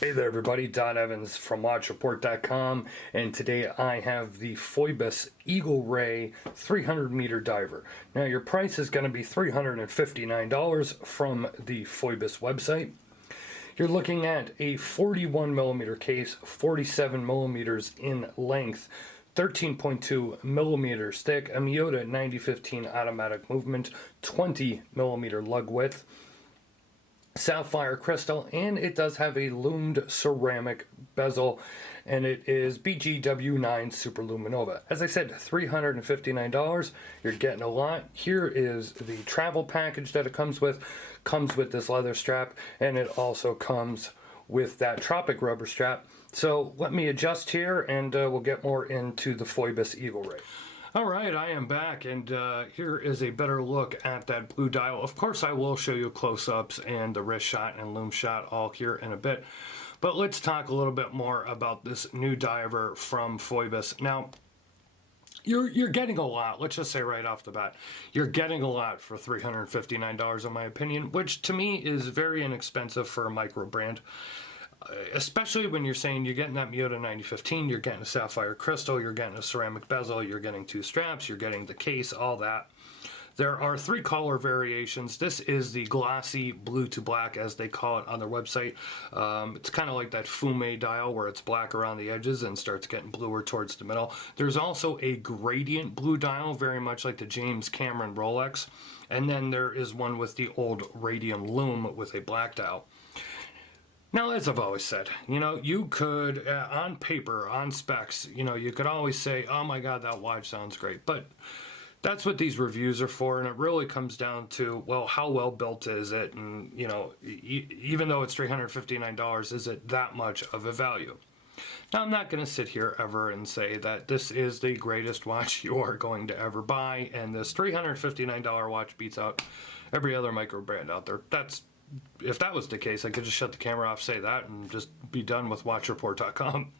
Hey there everybody, Don Evans from WatchReport.com, and today I have the Phoibos Eagle Ray 300 meter diver. Now your price is going to be $359 from the Phoibos website. You're looking at a 41 millimeter case, 47 millimeters in length, 13.2 millimeters thick, a Miyota 9015 automatic movement, 20 millimeter lug width, sapphire crystal, and it does have a loomed ceramic bezel, and it is BGW9 Super Luminova. As I said, $359. You're getting a lot. Here is the travel package that it comes with. Comes with this leather strap, and it also comes with that tropic rubber strap. So let me adjust here, and we'll get more into the Phoibos Eagle Ray. All right, I am back, and here is a better look at that blue dial. Of course, I will show you close-ups and the wrist shot and loom shot all here in a bit. But let's talk a little bit more about this new diver from Phoibos. Now, you're getting a lot. Let's just say right off the bat, you're getting a lot for $359 in my opinion, which to me is very inexpensive for a micro brand. Especially when you're saying you're getting that Miyota 9015, you're getting a sapphire crystal, you're getting a ceramic bezel, you're getting two straps, you're getting the case, all that. There are three color variations. This is the glossy blue to black, as they call it on their website. It's kind of like that fume dial where it's black around the edges and starts getting bluer towards the middle. There's also a gradient blue dial, very much like the James Cameron Rolex. And then there is one with the old radium loom with a black dial. Now, as I've always said, you could, on paper, on specs, you could always say, oh my God, that watch sounds great. But that's what these reviews are for, and it really comes down to, well, how well built is it? And, even though it's $359, is it that much of a value? Now, I'm not going to sit here ever and say that this is the greatest watch you are going to ever buy, and this $359 watch beats out every other micro brand out there. If that was the case, I could just shut the camera off, say that, and just be done with WatchReport.com.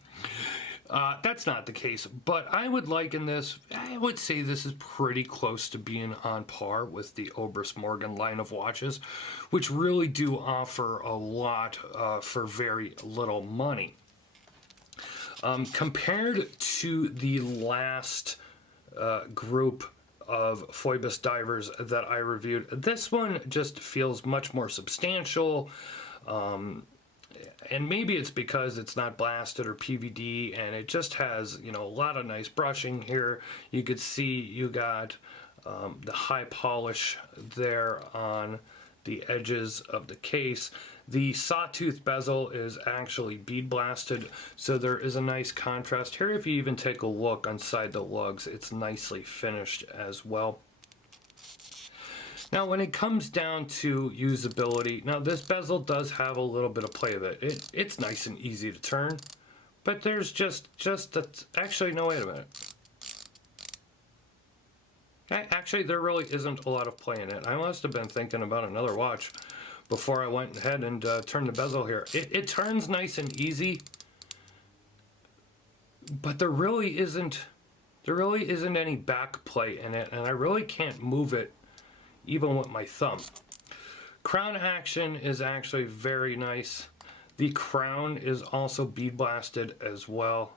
That's not the case, but I would liken this, I would say this is pretty close to being on par with the Oberst Morgan line of watches, which really do offer a lot for very little money. Compared to the last group of Phoibos divers that I reviewed, this one just feels much more substantial, and maybe it's because it's not blasted or PVD, and it just has a lot of nice brushing here. You could see you got the high polish there on the edges of the case. The sawtooth bezel is actually bead blasted, so there is a nice contrast here. If you even take a look inside the lugs, it's nicely finished as well. Now, when it comes down to usability, now this bezel does have a little bit of play of it. It's nice and easy to turn, but there's actually, no, wait a minute. Actually, there really isn't a lot of play in it. I must have been thinking about another watch before I went ahead and turned the bezel here. It turns nice and easy, but there really isn't any back play in it, and I really can't move it even with my thumb. Crown action is actually very nice. The crown is also bead blasted as well.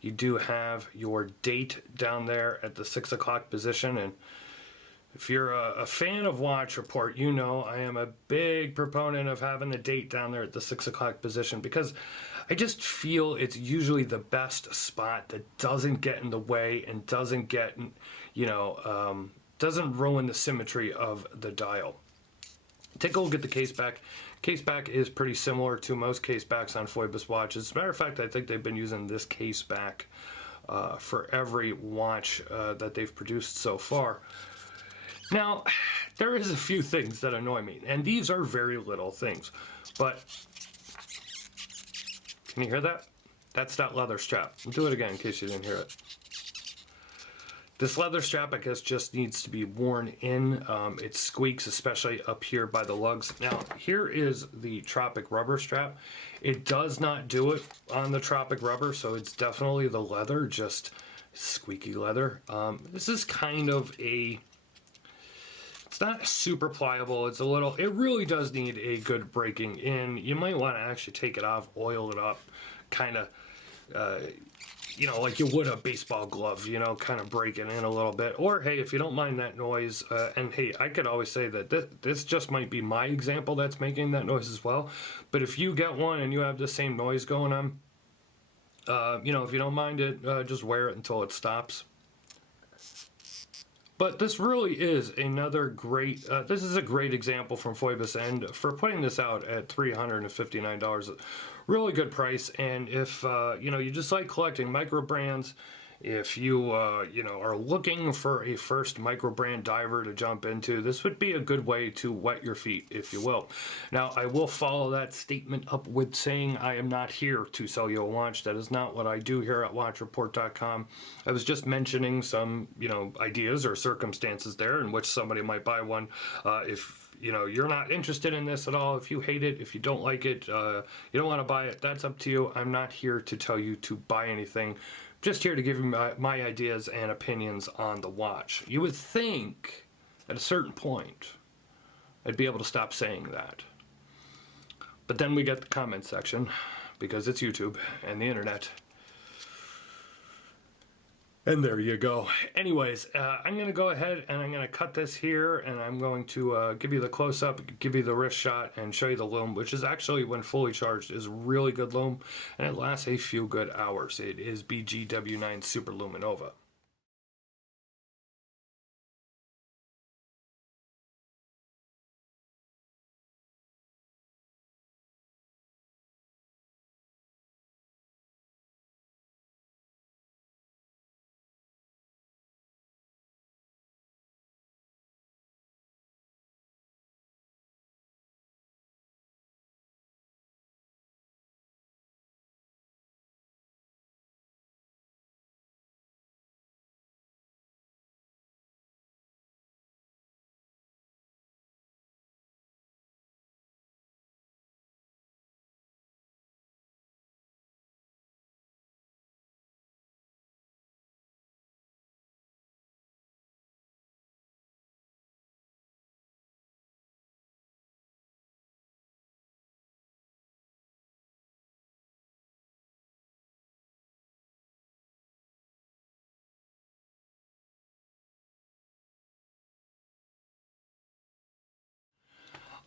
You do have your date down there at the 6 o'clock position, and if you're a fan of Watch Report, I am a big proponent of having the date down there at the 6 o'clock position, because I just feel it's usually the best spot that doesn't get in the way and doesn't get, doesn't ruin the symmetry of the dial. Take a look at the case back. Case back is pretty similar to most case backs on Phoibos watches. As a matter of fact, I think they've been using this case back for every watch that they've produced so far. Now, there is a few things that annoy me, and these are very little things, but can you hear that? That's that leather strap. I'll do it again in case you didn't hear it. This leather strap, I guess, just needs to be worn in. It squeaks, especially up here by the lugs. Now, here is the tropic rubber strap. It does not do it on the tropic rubber, so it's definitely the leather, just squeaky leather. This is kind of a It's not super pliable. It's a little, it really does need a good breaking in. You might want to actually take it off, oil it up, kind of, you know, like you would a baseball glove, you know, kind of break it in a little bit. Or, hey, if you don't mind that noise, and hey, I could always say that this just might be my example that's making that noise as well. But if you get one and you have the same noise going on, you know, if you don't mind it, just wear it until it stops. But this really is another great, this is a great example from Phoibos, and for putting this out at $359, really good price. And if, you know, you just like collecting micro brands, if you, you know, are looking for a first micro brand diver to jump into, this would be a good way to wet your feet, if you will. Now, I will follow that statement up with saying I am not here to sell you a watch. That is not what I do here at watchreport.com. I was just mentioning some, you know, ideas or circumstances there in which somebody might buy one. If you know, you're not interested in this at all, if you hate it, if you don't like it, you don't want to buy it, that's up to you. I'm not here to tell you to buy anything. Just here to give you my ideas and opinions on the watch. You would think at a certain point I'd be able to stop saying that. But then we get the comment section, because it's YouTube and the internet. And there you go. Anyways, I'm going to go ahead and I'm going to cut this here, and I'm going to give you the close-up, give you the wrist shot, and show you the lume, which is actually, when fully charged, is really good lume, and it lasts a few good hours. It is BGW9 Super Luminova.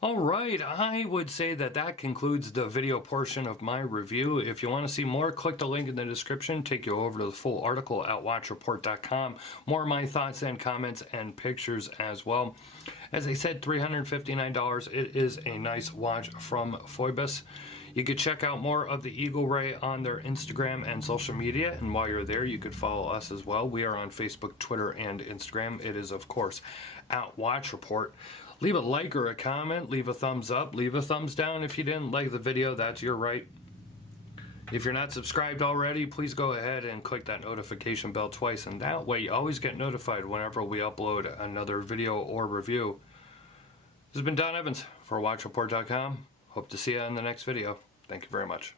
All right, I would say that that concludes the video portion of my review. If you want to see more, click the link in the description, take you over to the full article at watchreport.com. More of my thoughts and comments and pictures as well. As I said, $359. It is a nice watch from Phoibos. You could check out more of the Eagle Ray on their Instagram and social media, and while you're there, you could follow us as well. We are on Facebook, Twitter, and Instagram. It is, of course, at Watch Report. Leave a like or a comment, leave a thumbs up, leave a thumbs down if you didn't like the video, that's your right. If you're not subscribed already, please go ahead and click that notification bell twice, and that way you always get notified whenever we upload another video or review. This has been Don Evans for WatchReport.com. Hope to see you in the next video. Thank you very much.